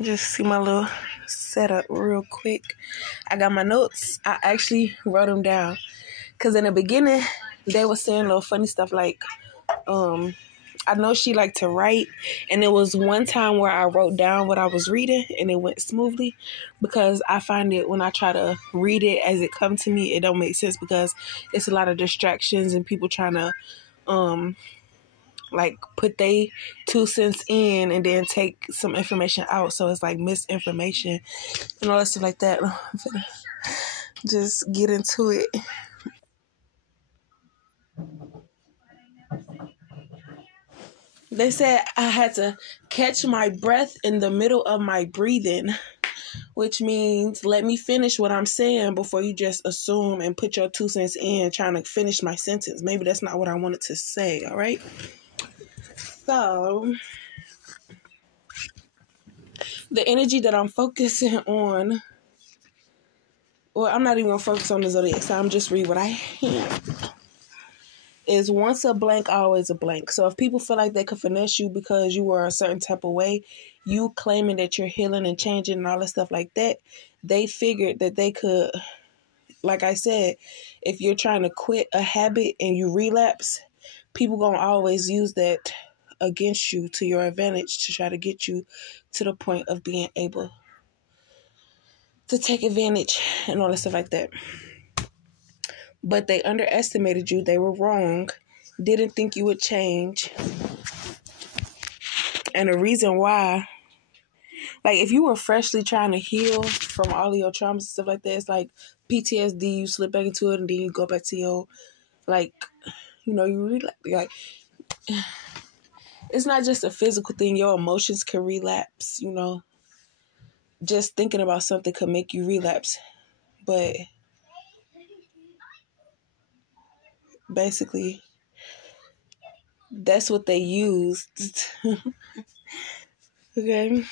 Just see my little setup real quick. I got my notes. I actually wrote them down. Because in the beginning, they were saying little funny stuff like, I know she liked to write. And there was one time where I wrote down what I was reading and it went smoothly. Because I find it when I try to read it as it comes to me, it don't make sense because it's a lot of distractions and people trying to like put they 2 cents in and then take some information out, so it's like misinformation and all that stuff like that. I'm gonna just get into it. They said I had to catch my breath in the middle of my breathing, which means let me finish what I'm saying before you just assume and put your 2 cents in trying to finish my sentence. Maybe that's not what I wanted to say, all right? So, the energy that I'm focusing on, well, I'm not even going to focus on the zodiac, so I'm just read what I have, is once a blank, always a blank. So if people feel like they could finesse you because you were a certain type of way, you claiming that you're healing and changing and all that stuff like that, they figured that they could, like I said, if you're trying to quit a habit and you relapse, people going to always use that against you to your advantage to try to get you to the point of being able to take advantage and all that stuff like that. But they underestimated you. They were wrong. Didn't think you would change. And the reason why, like if you were freshly trying to heal from all of your traumas and stuff like that, it's like PTSD, you slip back into it and then you go back to your, like, you know, you really like it's not just a physical thing. Your emotions can relapse, you know. Just thinking about something could make you relapse. But basically, that's what they used. Okay.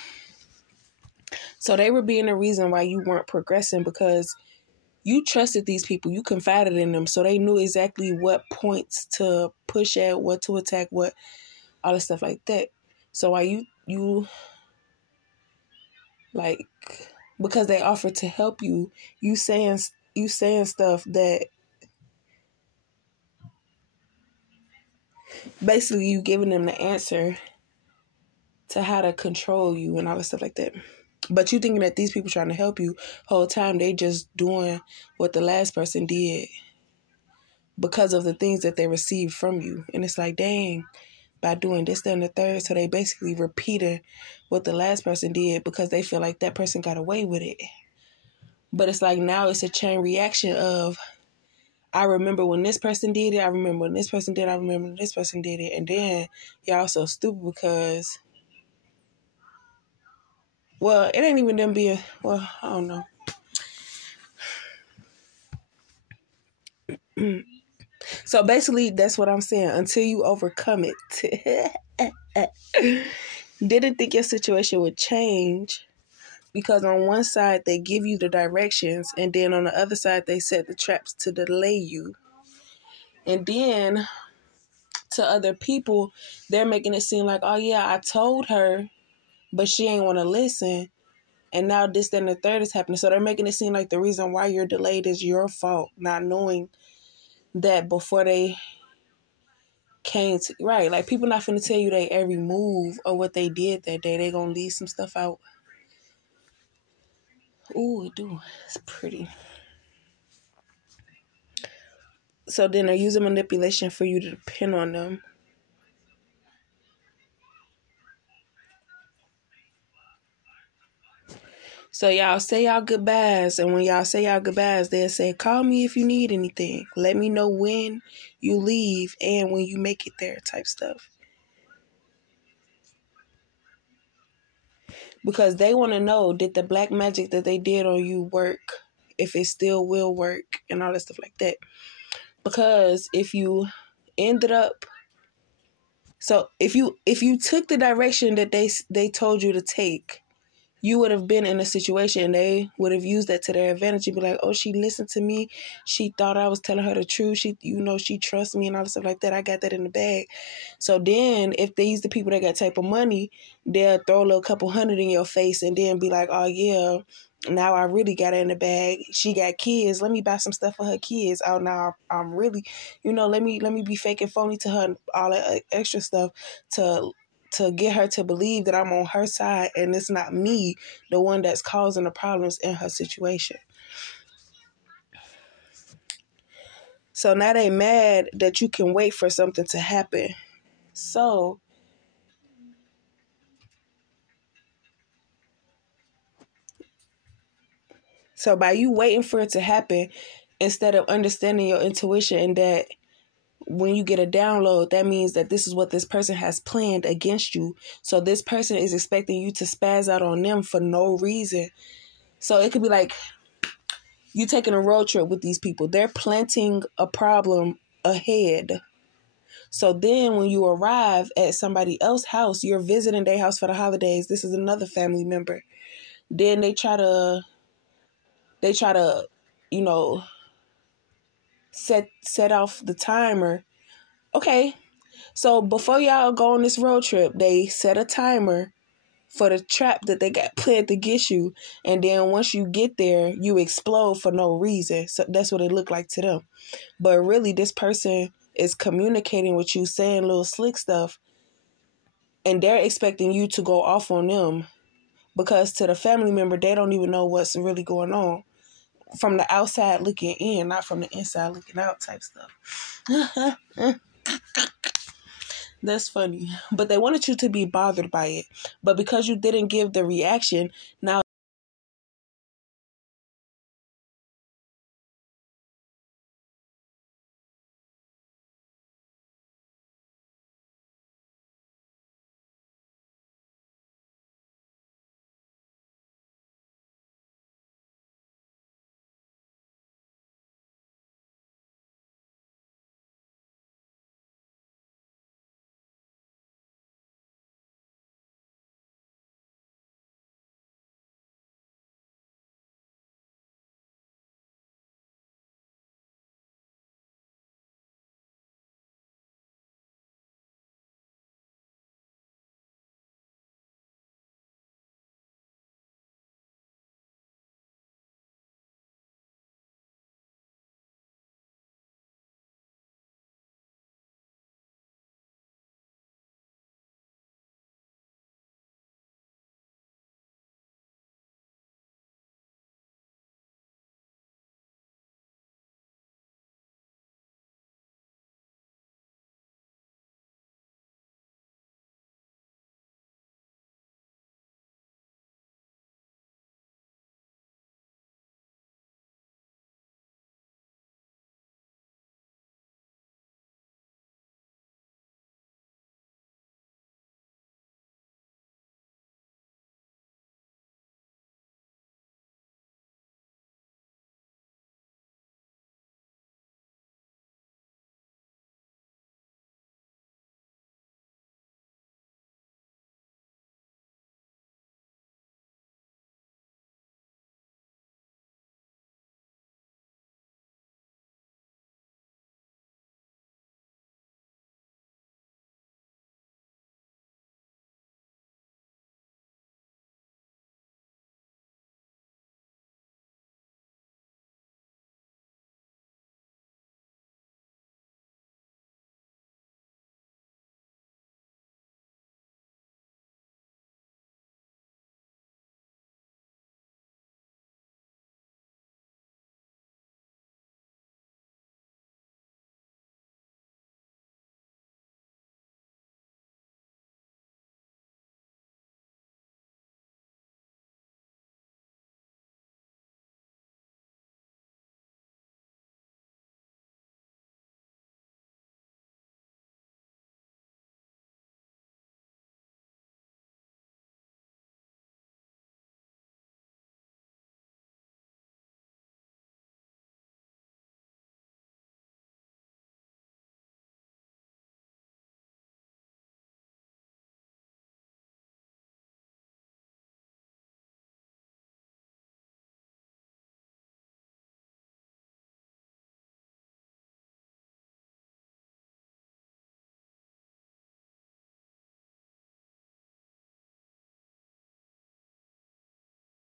So they were being the reason why you weren't progressing because you trusted these people. You confided in them. So they knew exactly what points to push at, what to attack, what, all the stuff like that. So why you like, because they offered to help you, you saying stuff that basically you giving them the answer to how to control you and all that stuff like that. But you thinking that these people trying to help you whole time, they just doing what the last person did because of the things that they received from you. And it's like, dang, by doing this, that, and the third. So they basically repeated what the last person did because they feel like that person got away with it. But it's like now it's a chain reaction of, I remember when this person did it. I remember when this person did it. I remember when this person did it. And then y'all so stupid because, well, it ain't even them being, well, I don't know. So basically, that's what I'm saying. Until you overcome it. Didn't think your situation would change because on one side, they give you the directions. And then on the other side, they set the traps to delay you. And then to other people, they're making it seem like, oh, yeah, I told her, but she ain't want to listen. And now this, that, and the third is happening. So they're making it seem like the reason why you're delayed is your fault, not knowing that before they came to, right, like people not finna tell you they every move or what they did that day. They gonna leave some stuff out. Ooh, it do. It's pretty. So then they're using manipulation for you to depend on them. So y'all say y'all goodbyes, and when y'all say y'all goodbyes, they'll say, call me if you need anything. Let me know when you leave and when you make it there type stuff. Because they want to know, did the black magic that they did on you work? If it still will work and all that stuff like that. Because if you ended up, so if you took the direction that they told you to take, you would have been in a situation and they would have used that to their advantage and be like, oh, she listened to me. She thought I was telling her the truth. She trusts me and all this stuff like that. I got that in the bag. So then if these the people that got type of money, they'll throw a little couple hundred in your face and then be like, oh, yeah, now I really got her in the bag. She got kids. Let me buy some stuff for her kids. Oh, now I'm really, let me be fake and phony to her and all that extra stuff to get her to believe that I'm on her side and it's not me, the one that's causing the problems in her situation. So now they mad that you can wait for something to happen. So by you waiting for it to happen, instead of understanding your intuition and that when you get a download, that means that this is what this person has planned against you. So this person is expecting you to spaz out on them for no reason. So it could be like you taking a road trip with these people. They're planting a problem ahead. So then when you arrive at somebody else's house, you're visiting their house for the holidays. This is another family member. Then they try to, set off the timer. Okay, so before y'all go on this road trip, they set a timer for the trap that they got planned to get you. And then once you get there, you explode for no reason. So that's what it looked like to them. But really, this person is communicating with you, saying little slick stuff, and they're expecting you to go off on them because to the family member, they don't even know what's really going on. From the outside looking in, not from the inside looking out type stuff. That's funny. But they wanted you to be bothered by it. But because you didn't give the reaction, now